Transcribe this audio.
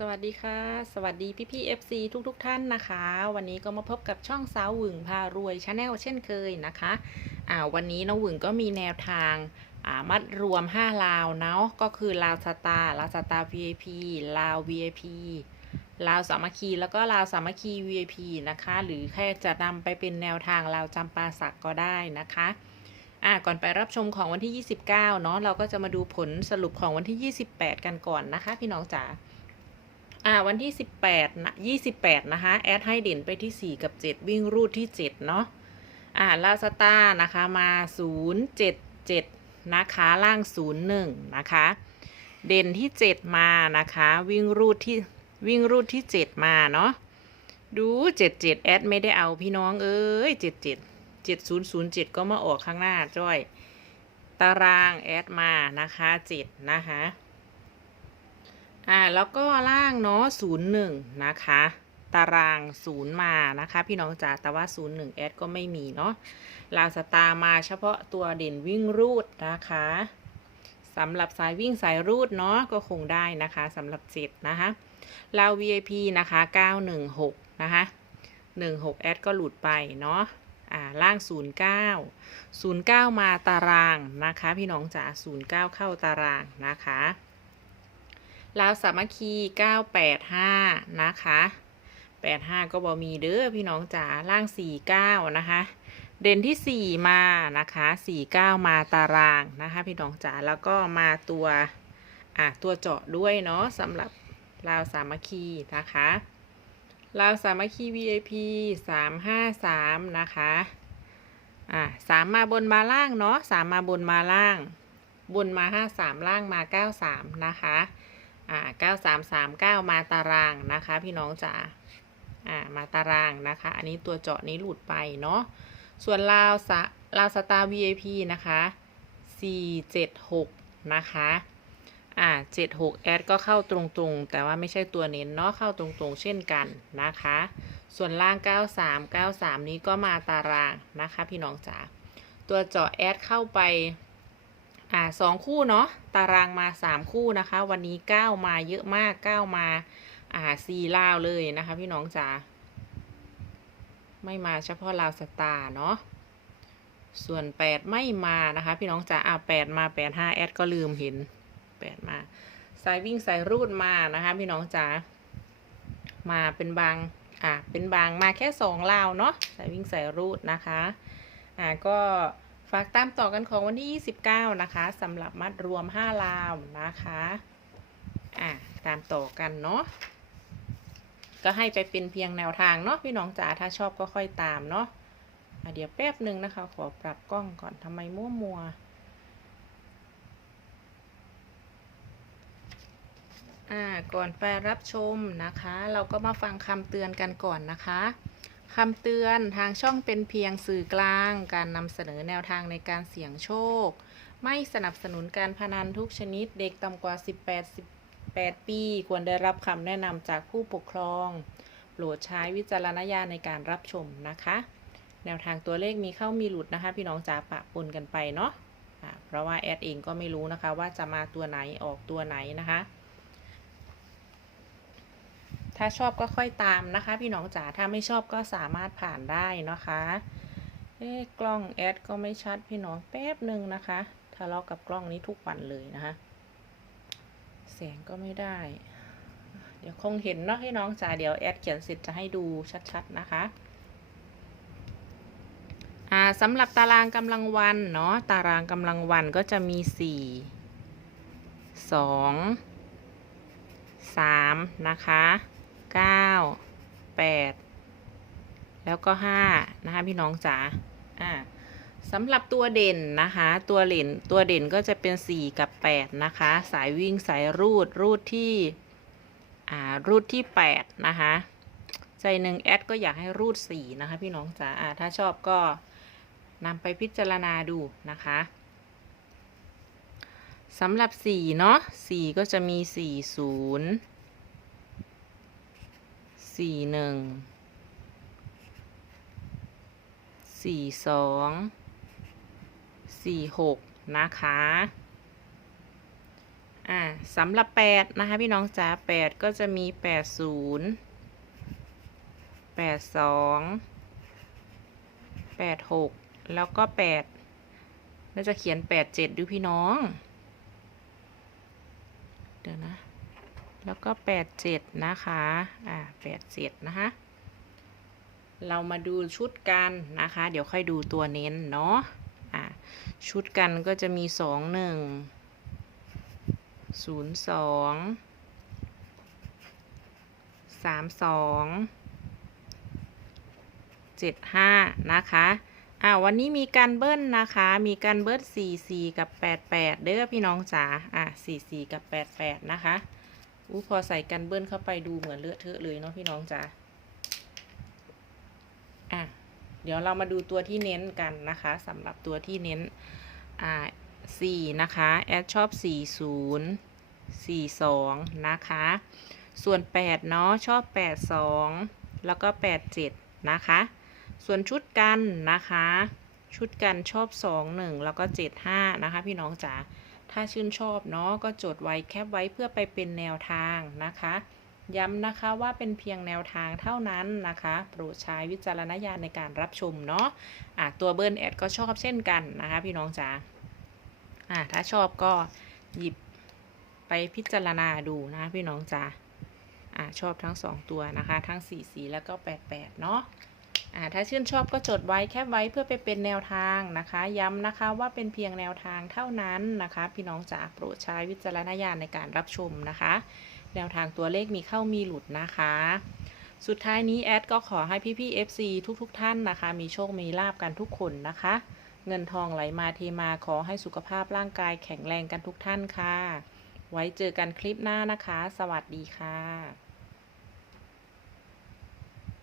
สวัสดีค่ะ สวัสดีพี่พี่ๆ FC ทุกทุกท่านนะคะ วันนี้ก็มาพบกับช่องสาวหวึงพารวยชาแนลเช่นเคยนะคะอ่าวันนี้น้องหวึงก็มีแนวทางอ่ามัดรวม 5 ลาวเนาะก็คือลาวสตาร์ลาวสตาร์ VIP ลาว VIP ลาวสามัคคีแล้วก็ลาวสามัคคี VIP นะคะ หรือแค่จะนำไปเป็นแนวทางลาวจำปาสักก็ได้นะคะอ่าก่อนไปรับชมของวันที่ 29เนาะเราก็จะมาดูผลสรุปของวันที่ 28 กันก่อนนะคะ พี่น้องจ๋า อ่าวันที่ 18นะ28 นะคะ แอดให้เด่นไปที่ 4 กับ 7 วิ่งรูดที่ 7 เนาะอ่าลาสตานะคะมา 077 นะคะล่าง 01 นะคะ เด่นที่ 7 มานะคะ วิ่งรูดที่วิ่งรูดที่ 7 มาเนาะดู 77 แอดไม่ได้เอาพี่น้องเอ้ย 77 7007 ก็มาออกข้างหน้าจ้อย ตารางแอดมานะคะ 7 นะคะ อ่าแล้วก็ล่างเนาะศูนย์หนึ่งนะคะ ตารางศูนย์มานะคะ พี่น้องจ๋าแต่ว่าศูนย์หนึ่งแอดก็ไม่มีเนาะลาวสตาร์มาเฉพาะตัวเด่นวิ่งรูดนะคะสำหรับสายวิ่งสายรูดเนาะก็คงได้นะคะสำหรับเจ็ดนะคะลาว VIP นะคะ 916 นะคะ 16 แอดก็หลุดไปเนาะอ่าล่าง 09 09 มาตารางนะคะ พี่น้องจ๋า09 เข้าตารางนะคะ ลาวสามัคคี985นะคะ85ก็บอมีเด้อพี่น้องจ๋าล่าง49นะคะ เด่นที่4มานะคะ49มาตารางนะคะ พี่น้องจ๋าแล้วก็มาตัวอะตัวเจาะด้วยเนาะสำหรับลาวสามัคคีนะคะลาวสามัคคี VIP 353นะคะอะสามมาบนมาล่างเนาะสามมาบนมาล่าง บนมา53ล่างมา93นะคะ อ่าเก้าสามสามเก้ามาตารางนะคะ พี่น้องจ๋าอ่ามาตารางนะคะ อันนี้ตัวเจาะนี้หลุดไปเนาะส่วนลาวสลาวสตาร์ VIP นะคะสี่เจ็ดหกนะคะอ่าเจ็ดหกแอดก็เข้าตรงๆ แต่ว่าไม่ใช่ตัวเน้นเนาะเข้าตรงๆ เช่นกันนะคะ ส่วนล่าง 93 93 นี้ก็มาตารางนะคะ พี่น้องจ๋าตัวเจาะแอดเข้าไป อ่าสองคู่เนาะตารางมาสามคู่นะคะ วันนี้เก้ามาเยอะมากเก้ามาอ่าสี่ลาวเลยนะคะ พี่น้องจ๋าไม่มาเฉพาะลาวสตาร์เนาะส่วนแปดไม่มานะคะ พี่น้องจ๋าอ่าแปดมาแปดห้าแอดก็ลืมเห็นแปดมาสายวิ่งสายรูดมานะคะ พี่น้องจ๋ามาเป็นบางอ่าเป็นบางมาแค่สองลาวเนาะสายวิ่งสายรูดนะคะอ่าก็ ฝากตามต่อกันของวันที่ 29 นะคะสำหรับมัดรวม 5 ลาวนะคะอะตามต่อกันเนาะก็ให้ไปเป็นเพียงแนวทางเนาะพี่น้องจ๋าถ้าชอบก็ค่อยตามเนาะะเดี๋ยวแป๊บหนึ่งนะคะ ขอปรับกล้องก่อนทำไมมั่วมัวอ่าก่อนไปรับชมนะคะ เราก็มาฟังคำเตือนกันก่อนนะคะ คำเตือนทางช่องเป็นเพียงสื่อกลาง การนำเสนอแนวทางในการเสี่ยงโชค ไม่สนับสนุนการพนันทุกชนิดเด็กต่ำกว่า 18 18 ปี ควรได้รับคำแนะนำจากผู้ปกครอง โปรดใช้วิจารณญาณในการรับชมนะคะ แนวทางตัวเลขมีเข้ามีหลุดนะคะ พี่น้องจ๋าปะปนกันไปเนาะอ่าเพราะว่าแอดเองก็ไม่รู้นะคะว่าจะมาตัวไหนออกตัวไหนนะคะ ถ้าชอบก็ค่อยตามนะคะ พี่น้องจ๋าถ้าไม่ชอบก็สามารถผ่านได้นะคะเอ๊กล้องแอดก็ไม่ชัดพี่น้องแป๊บหนึ่งนะคะทะเลาะกับกล้องนี้ทุกวันเลยนะคะแสงก็ไม่ได้ เดี๋ยวคงเห็นเนาะพี่น้องจ๋าเดี๋ยวแอดเขียนเสร็จจะให้ดูชัดๆนะคะอ่าสำหรับตารางกำลังวันเนาะตารางกำลังวันก็จะมีสี่สองสามนะคะ เก้าแปดแล้วก็ห้านะคะพี่น้องจ๋าอ่าสำหรับตัวเด่นนะคะ ตัวเด่นตัวเด่นก็จะเป็น 4 กับ 8 นะคะ สายวิ่งสายรูดรูดที่อ่ารูดที่ 8 นะคะ ใจหนึ่งแอดก็อยากให้รูด 4 นะคะ พี่น้องจ๋าอ่าถ้าชอบก็นำไปพิจารณาดูนะคะสำหรับ 4 เนาะ4ก็จะมี 4 0 สี่หนึ่งสี่สองสี่หกนะคะอ่าสำหรับ8นะคะพี่น้องจ๋า8ก็จะมี80 82 86แล้วก็8น่าจะเขียน87ดูพี่น้อง เดี๋ยวนะ แล้วก็87นะคะ อ่า87นะคะ เรามาดูชุดกันนะคะ เดี๋ยวค่อยดูตัวเน้นเนาะ อ่า ชุดกันก็จะมี2 1ศูนย์สองสามสองเจ็ดห้านะคะอ่าวันนี้มีการเบิ้ลนะคะ มีการเบิ้ลสี่สี่กับแปดแปดเด้อพี่น้องจ๋า อะสี่สี่กับแปดแปดนะคะ อู้พอใส่กันเบิ้ลเข้าไปดูเหมือนเลอะเทอะเลยเนาะพี่น้องจ๋าอะ เดี๋ยวเรามาดูตัวที่เน้นกันนะคะสำหรับตัวที่เน้น อ่าสี่นะคะ แอดชอบสี่ศูนย์สี่สองนะคะ ส่วนแปดเนาะชอบแปดสองแล้วก็แปดเจ็ดนะคะ ส่วนชุดกันนะคะ ชุดกันชอบสองหนึ่งแล้วก็เจ็ดห้านะคะ พี่น้องจ๋า ถ้าชื่นชอบเนาะก็จดไว้แคปไว้เพื่อไปเป็นแนวทางนะคะ ย้ำนะคะว่าเป็นเพียงแนวทางเท่านั้นนะคะโปรดใช้วิจารณญาณในการรับชมเนาะะตัวเบิร์นแอดก็ชอบเช่นกันนะคะพี่น้องจ๋าถ้าชอบก็หยิบไปพิจารณาดูนะพี่น้องจ๋าชอบทั้งสองตัวนะคะ ทั้ง 4 สีแล้วก็ 88 เนาะ ถ้าชื่นชอบก็จดไว้แคปไว้เพื่อไปเป็นแนวทางนะคะ ย้ำนะคะว่าเป็นเพียงแนวทางเท่านั้นนะคะ พี่น้องจ๋าโปรดใช้วิจารณญาณในการรับชมนะคะ แนวทางตัวเลขมีเข้ามีหลุดนะคะ สุดท้ายนี้แอดก็ขอให้พี่ๆ FC ทุกๆท่านนะคะ มีโชคมีลาบกันทุกคนนะคะ เงินทองไหลมาเทมาขอให้สุขภาพร่างกายแข็งแรงกันทุกท่านค่ะ ไว้เจอกันคลิปหน้านะคะ สวัสดีค่ะ